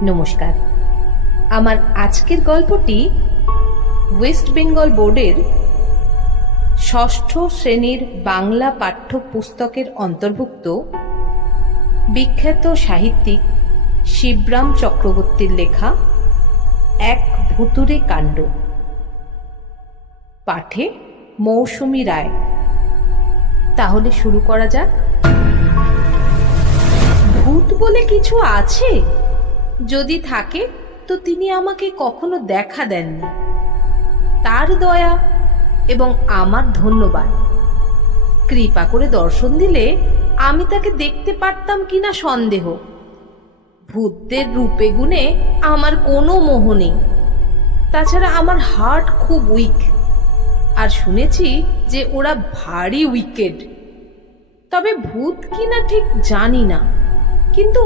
নমস্কার। আমার আজকের গল্পটি ওয়েস্ট বেঙ্গল বোর্ডের ষষ্ঠ শ্রেণীর বাংলা পাঠ্যপুস্তকের অন্তর্ভুক্ত বিখ্যাত সাহিত্যিক শিবরাম চক্রবর্তীর লেখা এক ভুতুড়ে কাণ্ড। পাঠে মৌসুমী রায়। তাহলে শুরু করা যাক। ভূত বলে কিছু আছে? যদি থাকে তো তিনি আমাকে কখনো দেখা দেননি। তার দয়া এবং আমার ধন্যবাদ। কৃপা করে দর্শন দিলে আমি তাকে দেখতে পারতাম কিনা সন্দেহ। ভূতদের রূপে গুণে আমার কোনো মোহ নেই। তাছাড়া আমার হার্ট খুব উইক, আর শুনেছি যে ওরা ভারী উইকেড। তবে ভূত কিনা ঠিক জানি না, কিন্তু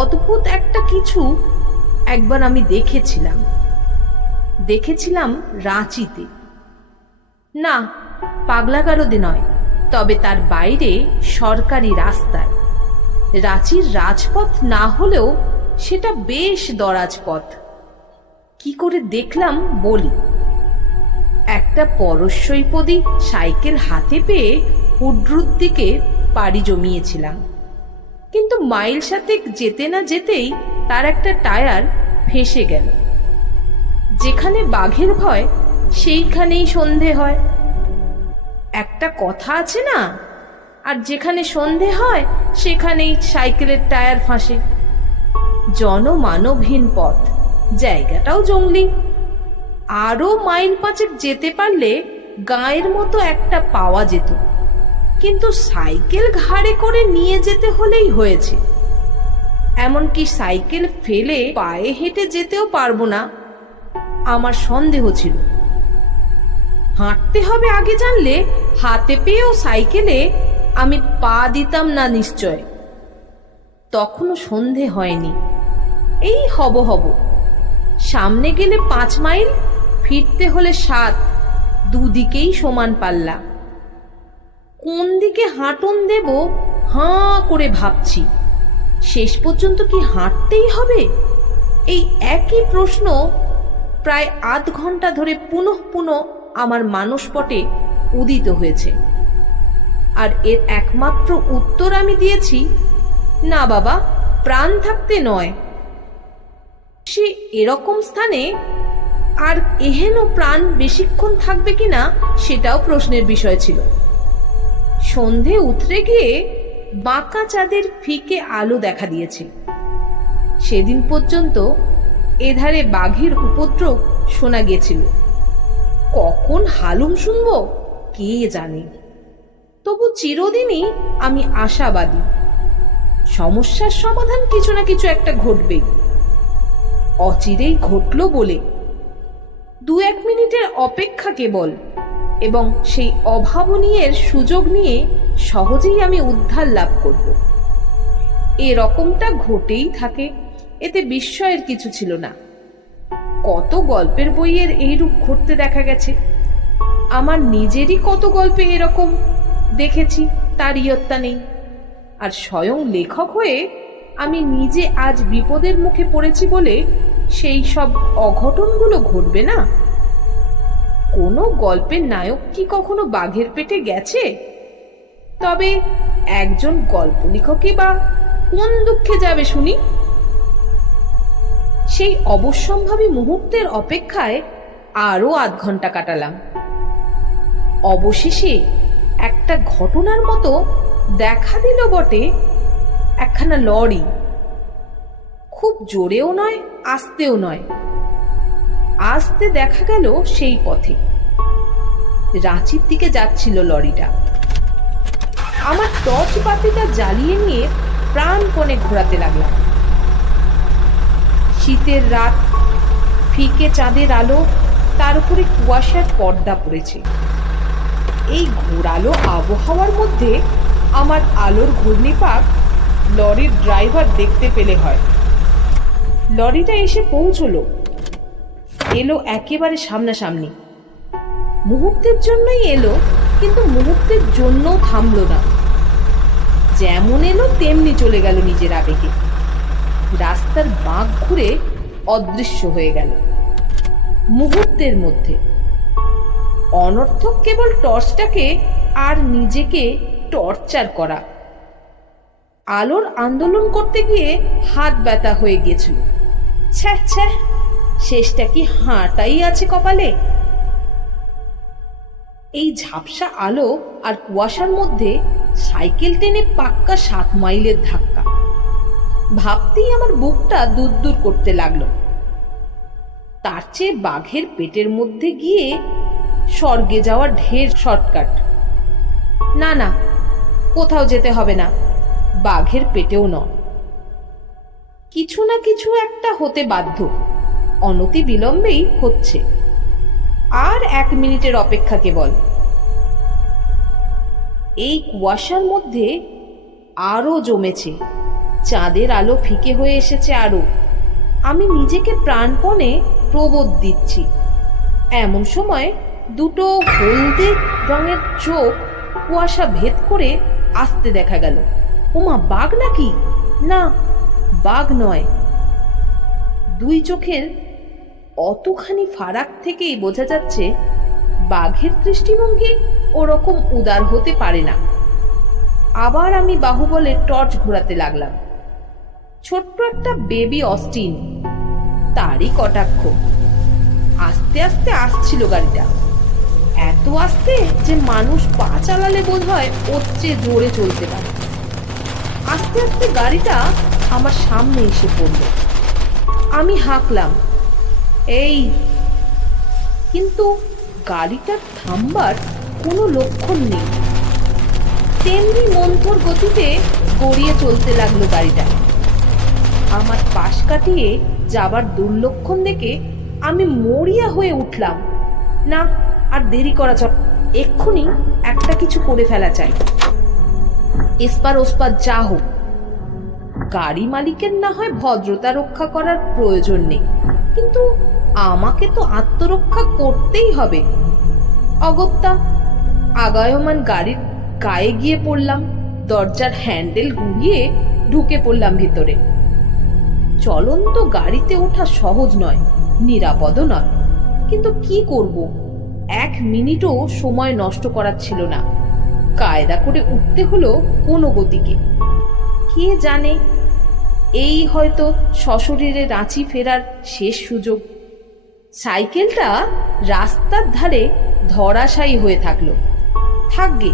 অদ্ভুত একটা কিছু একবার আমি দেখেছিলাম রাঁচিতে। না, পাগলাগারদে নয়, তবে তার বাইরে সরকারি রাস্তায়। রাঁচির রাজপথ না হলেও সেটা বেশ দরাজ পথ। কি করে দেখলাম বলি। একটা পরশৈপদী সাইকেল হাতে পেয়ে হুড্রুর দিকে পাড়ি জমিয়েছিলাম, কিন্তু মাইল সাতেক যেতে না যেতেই তার একটা টায়ার ফেঁসে গেল। যেখানে বাঘের ভয় সেইখানেই সন্ধে হয়, একটা কথা আছে না? আর যেখানে সন্ধে হয় সেখানেই সাইকেলের টায়ার ফাঁসে। জনমানবহীন পথ, জায়গাটাও জঙ্গলি। আরো মাইল পাঁচেক যেতে পারলে গাঁয়ের মতো একটা পাওয়া যেত, কিন্তু সাইকেল ঘাড়ে করে নিয়ে যেতে হলেই হয়েছে। এমনকি সাইকেল ফেলে পায়ে হেঁটে যেতেও পারবো না, আমার সন্দেহ ছিল। হাঁটতে হবে আগে জানলে হাতে পেয়েও সাইকেলে আমি পা দিতাম না নিশ্চয়। তখনও সন্ধে হয়নি, এই হব। সামনে গেলে 5 মাইল, ফিরতে হলে 7, দুদিকেই সমান পাল্লা। কোন দিকে হাঁটন দেব হাঁ করে ভাবছি। শেষ পর্যন্ত কি হাঁটতেই হবে? এই একই প্রশ্ন প্রায় আধ ঘন্টা ধরে পুনঃ আমার মানসপটে উদিত হয়েছে। আর এর একমাত্র উত্তর আমি দিয়েছি, না বাবা, প্রাণ থাকতে নয়। সে এরকম স্থানে আর এহেন প্রাণ বেশিক্ষণ থাকবে কিনা সেটাও প্রশ্নের বিষয় ছিল। সন্ধে উতরে গিয়ে বাঁকা চাঁদের ফিকে আলো দেখা দিয়েছে। সেদিন পর্যন্ত এধারে বাঘের উপদ্রব শোনা গেছিল। কখন হালুম শুনব কে জানে। তবু চিরদিনই আমি আশাবাদী, সমস্যার সমাধান কিছু না কিছু একটা ঘটবেই। অচিরেই ঘটল বলে 2-1 মিনিটের অপেক্ষা কেবল, এবং সেই অভাবনীয়ের সুযোগ নিয়ে সহজেই আমি উদ্ধার লাভ করব। এরকমটা ঘটেই থাকে, এতে বিস্ময়ের কিছু ছিল না। কত গল্পের বইয়ের এইরূপ ঘটতে দেখা গেছে। আমার নিজেরই কত গল্পে এরকম দেখেছি, তার ইয়ত্তা নেই। আর স্বয়ং লেখক হয়ে আমি নিজে আজ বিপদের মুখে পড়েছি বলে সেই সব অঘটনগুলো ঘটবে না? কোনো গল্পের নায়ক কি কখনো বাঘের পেটে গেছে? তবে একজন গল্প লেখকই বা কোন দুঃখে যাবে শুনি? সেই অবশ্যম্ভাবী মুহূর্তের অপেক্ষায় আরো আধ ঘন্টা কাটালাম। অবশেষে একটা ঘটনার মতো দেখা দিল বটে। একখানা লরি, খুব জোরেও নয় আস্তেও নয়। আস্তে দেখা গেল সেই পথে রাঁচির দিকে যাচ্ছিল লরিটা। আমার টর্চ বাতিটা জ্বালিয়ে নিয়ে প্রাণপণে ঘোরাতে লাগলাম। শীতের রাত, ফিকে চাঁদের আলো, তার উপরে কুয়াশার পর্দা পড়েছে। এই ঘোরালো আবহাওয়ার মধ্যে আমার আলোর ঘূর্ণিপাক লরির ড্রাইভার দেখতে পেলে হয়। লরিটা এসে পৌঁছলো, এলো একেবারে সামনাসামনি। মুহূর্তের জন্যই এলো, কিন্তু মুহূর্তের জন্যও থামলো না। যেমন এলো তেমনি চলে গেল নিজের আবেগে। রাস্তার বাঁক ঘুরে অদৃশ্য হয়ে গেল মুহূর্তের মধ্যে। অনর্থক কেবল টর্চটাকে আর নিজেকে টর্চার করা। আলোর আন্দোলন করতে গিয়ে হাত ব্যথা হয়ে গেছিল। ছ্যাঃ ছ্যাঃ, শেষটা কি হাঁটাই আছে কপালে। এই ঝাপসা আলো আর কুয়াশার মধ্যে সাইকেল টেনে পাক্কা 7 মাইলের ধাক্কা। ভাবতেই আমার বুকটা দূর দূর করতে লাগলো। তার চেয়ে বাঘের পেটের মধ্যে গিয়ে স্বর্গে যাওয়ার ঢের শর্টকাট। না না, কোথাও যেতে হবে না, বাঘের পেটেও নয়। কিছু না কিছু একটা হতে বাধ্য, অনতি বিলম্বেই হচ্ছে। আর 1 মিনিটের অপেক্ষা কেবল। এই কুয়াশার মধ্যে আরো জমেছে, চাঁদের আলো ফিকে হয়ে এসেছে আরো। আমি নিজেকে প্রাণপণে প্রবোধ দিচ্ছি। এমন সময় দুটো হলদে রঙের চোখ কুয়াশা ভেদ করে আসতে দেখা গেল। ওমা, বাঘ নাকি? না, বাঘ নয়। 2 চোখের অতখানি ফারাক থেকেই বোঝা যাচ্ছে বাঘের দৃষ্টিভঙ্গি ওরকম উদার হতে পারে না। আবার আমি বাহুবলে টর্চ ঘোরাতে লাগলাম। ছোট্ট একটা বেবি অস্টিন, তারই কটাক্ষ। আস্তে আস্তে আসছিল গাড়িটা, এত আস্তে যে মানুষ পা চালালে বোধ হয় ওর চেয়ে জোরে চলতে পারে। আস্তে আস্তে গাড়িটা আমার সামনে এসে পড়ল। আমি হাঁকলাম, এই, কিন্তু গাড়িটার থামবার কোনো লক্ষণ নেই। তেমনি মন্থর গতিতে গড়িয়ে চলতে লাগলো গাড়িটা। আমার পাশ কাটিয়ে যাবার দুর্লক্ষণ দেখে আমি মরিয়া হয়ে উঠলাম। না, আর দেরি করা চল, এক্ষুনি একটা কিছু করে ফেলা চাই। এসপার ওসপার যা হোক, গাড়ি মালিকের না হয় ভদ্রতা রক্ষা করার প্রয়োজন নেই, কিন্তু আমাকে তো আত্মরক্ষা করতেই হবে। অগত্যা আগায়মান গাড়ির গায়ে গিয়ে পড়লাম। দরজার হ্যান্ডেল ঘুরিয়ে ঢুকে পড়লাম ভিতরে। চলন্ত গাড়িতে ওঠা সহজ নয়, নিরাপদও নয়, কিন্তু কি করব? 1 মিনিটও সময় নষ্ট করার ছিল না। কায়দা করে উঠতে হলো কোনো গতিকে। কে জানে, এই হয়তো সশরীরে রাঁচি ফেরার শেষ সুযোগ। সাইকেলটা রাস্তার ধারে ধরাশায়ী হয়ে থাকলো। থাকবে,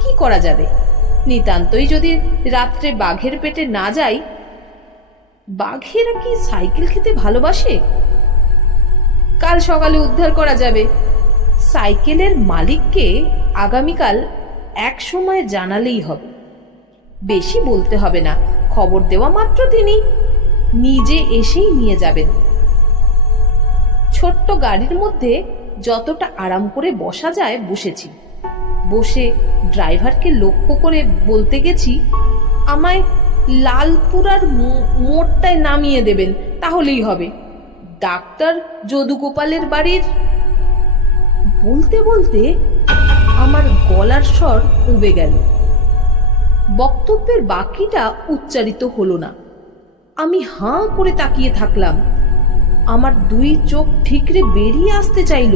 কি করা যাবে? নিতান্তই যদি রাত্রে বাঘের পেটে না যাই। বাঘেরা কি সাইকেল খেতে ভালোবাসে? কাল সকালে উদ্ধার করা যাবে। সাইকেলের মালিককে আগামীকাল 1 সময় জানালেই হবে। বেশি বলতে হবে না, খবর দেওয়া মাত্র তিনি নিজে এসেই নিয়ে যাবেন। ছোট্ট গাড়ির মধ্যে যতটা আরাম করে বসা যায় বসেছি। বসে ড্রাইভারকে লক্ষ্য করে বলতে গেছি, আমায় লালপুরার মোড়টায় নামিয়ে দেবেন, তাহলেই হবে। ডাক্তার যদুগোপালের বাড়ির। বলতে বলতে আমার গলার স্বর উবে গেল। বক্তব্যের বাকিটা উচ্চারিত হলো না। আমি হাঁ করে তাকিয়ে থাকলাম। আমার 2 চোখ ঠিকরে বেরিয়ে আসতে চাইল।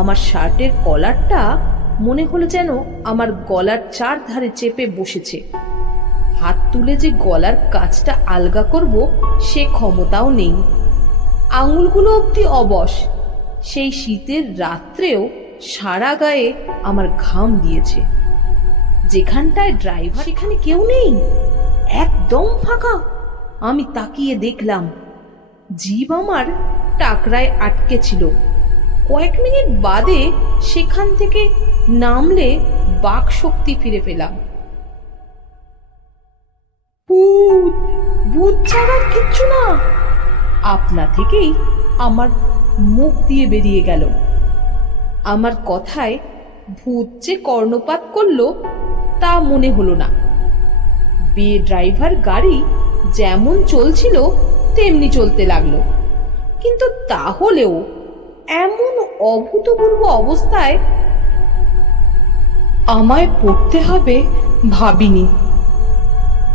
আমার শার্টের কলারটা মনে হলো যেন আমার গলার 4 ধারে চেপে বসেছে। হাত তুলে যে গলার কাছটা আলগা করব সে ক্ষমতাও নেই। আঙুলগুলো অবধি অবশ। সেই শীতের রাত্রেও সারা গায়ে আমার ঘাম দিয়েছে। যেখানটায় ড্রাইভার, এখানে কেউ নেই, একদম ফাঁকা। আমি তাকিয়ে দেখলাম, জিভ আমার টাকরায় আটকে ছিল। কয়েক মিনিট বাদে সেখান থেকে নামলে বাক শক্তি ফিরে পেলাম। ভূত, ভূত ছাড়া কিচ্ছু না, আপনা থেকেই আমার মুখ দিয়ে বেরিয়ে গেল। আমার কথায় ভূত যে কর্ণপাত করলো তা মনে হলো না। ড্রাইভার গাড়ি যেমন চলছিল তেমনি চলতে লাগলো, কিন্তু তাহলেও এমন অভূতপূর্ব অবস্থায় আমায় পড়তে হবে ভাবিনি।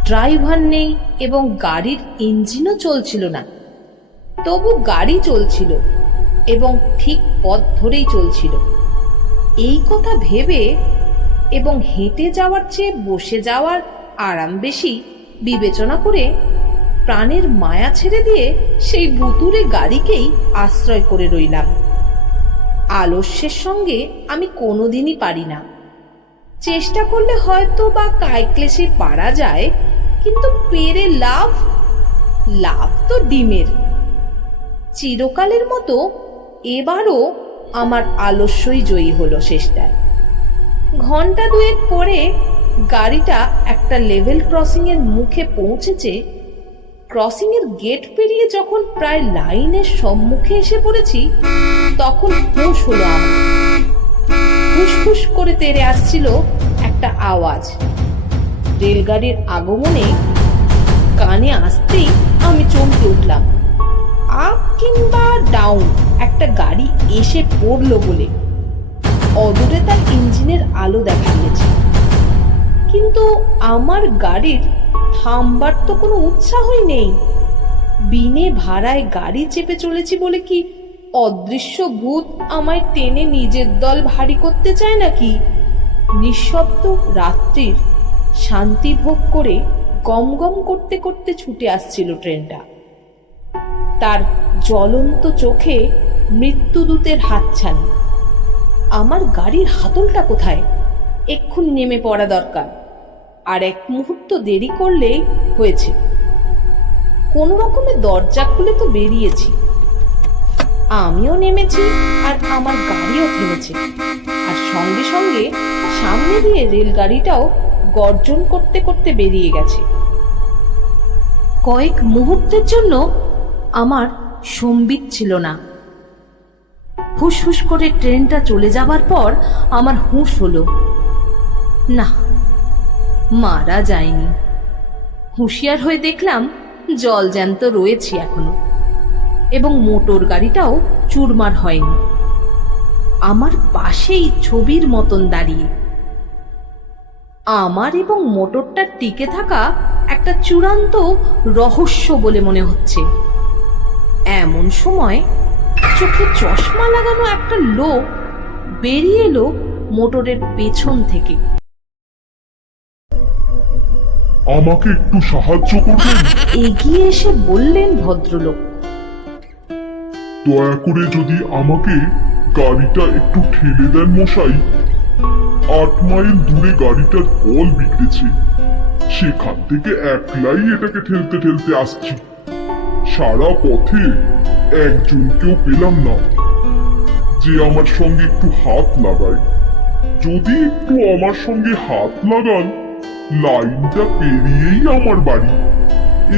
ড্রাইভার নেই এবং গাড়ির ইঞ্জিনও চলছিল না। তবু গাড়ি চলছিল এবং ঠিক পথ ধরেই চলছিল। এই কথা ভেবে এবং হেঁটে যাওয়ার চেয়ে বসে যাওয়ার আরাম বেশি বিবেচনা করে প্রাণের মায়া ছেড়ে দিয়ে সেই ভুতুড়ে গাড়িকেই আশ্রয় করে রইলাম। আলস্যের সঙ্গে আমি কোনোদিনই পারি না। চেষ্টা করলে হয়তো বা কায়ক্লেশে পারা যায়, কিন্তু পেরে লাভ তো ডিমের। চিরকালের মতো এবারও আমার আলস্যই জয়ী হলো শেষটায়। ঘন্টা দুয়েক পরে গাড়িটা একটা লেভেল ক্রসিং এর মুখে পৌঁছেছে। ক্রসিং এর গেট পেরিয়ে যখন প্রায় লাইনের সম্মুখে এসে পড়েছি, তখন হুঁশ হলো আমার। ফুসফুস করে তেড়ে আসছিল একটা আওয়াজ। রেলগাড়ির আগমনে কানে আসতেই আমি চমকে উঠলাম। আপ কিংবা ডাউন একটা গাড়ি এসে পড়লো বলে অদূরে তার ইঞ্জিনের আলো দেখা দিয়েছে, কিন্তু আমার গাড়ির থামবার তো কোনো উৎসাহই নেই। বিনে ভাড়ায় গাড়ি চেপে চলেছি বলে কি অদৃশ্য ভূত আমায় টেনে নিজের দল ভারী করতে চায় নাকি? নিঃশব্দ রাত্রির শান্তি ভোগ করে গম গম করতে করতে ছুটে আসছিল ট্রেনটা। তার জ্বলন্ত চোখে মৃত্যুদূতের হাতছানি। আমার গাড়ির হাতলটা কোথায়? এক্ষুনি নেমে পড়া দরকার। আর এক মুহূর্ত দেরি করলেই হয়েছে। কোন রকমে দরজা খুলে তো বেরিয়েছি। আমিও নেমেছি আর আমার গাড়িও থেমেছে, আর সঙ্গে সঙ্গে সামনে দিয়ে রেলগাড়িটাও গর্জন করতে করতে বেরিয়ে গেছে। কয়েক মুহূর্তের জন্য আমার সম্বিত ছিল না। ফুসফুস করে ট্রেনটা চলে যাবার পর আমার হুঁশ হলো, না, মারা যায়নি। হুঁশিয়ার হয়ে দেখলাম জল জ্যান্ত রয়েছে এখনো, এবং মোটর গাড়িটাও চুরমার হয়নি। আমার পাশেই ছবির মতন দাঁড়িয়ে। আমার এবং মোটরটার টিকে থাকা একটা চূড়ান্ত রহস্য বলে মনে হচ্ছে। এমন সময় চোখে চশমা লাগানো একটা লোক বেরিয়ে এলো মোটরের পেছন থেকে। আমাকে একটু সাহায্য করবেন? এগিয়ে এসে বললেন ভদ্রলোক। দয়া করে যদি আমাকে গাড়িটা একটু ঠেলে দেন মশাই। 8 মাইল দূরে গাড়িটার কল বিগড়েছে, সেখান থেকে একলাই এটাকে ঠেলতে ঠেলতে আসছি। সারা পথে একজনকেও পেলাম না যে আমার সঙ্গে একটু হাত লাগায়। যদি একটু আমার সঙ্গে হাত লাগান, লাইনটা পেরিয়েই আমার বাড়ি।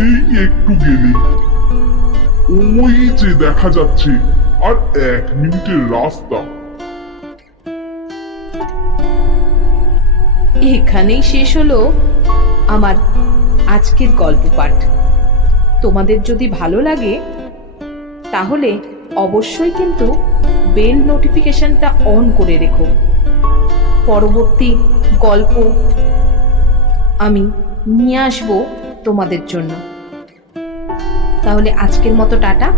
এই একটু গেলে ওই যে দেখা যাচ্ছে, আর 1 মিনিটের রাস্তা। এখানেই শেষ হলো আমার আজকের গল্প পাঠ। তোমাদের যদি ভালো লাগে তাহলে অবশ্যই কিন্তু বেল নোটিফিকেশনটা অন করে রেখো। পরবর্তী গল্প আমি নিয়ে আসবো তোমাদের জন্য। তাহলে আজকের মতো টাটা।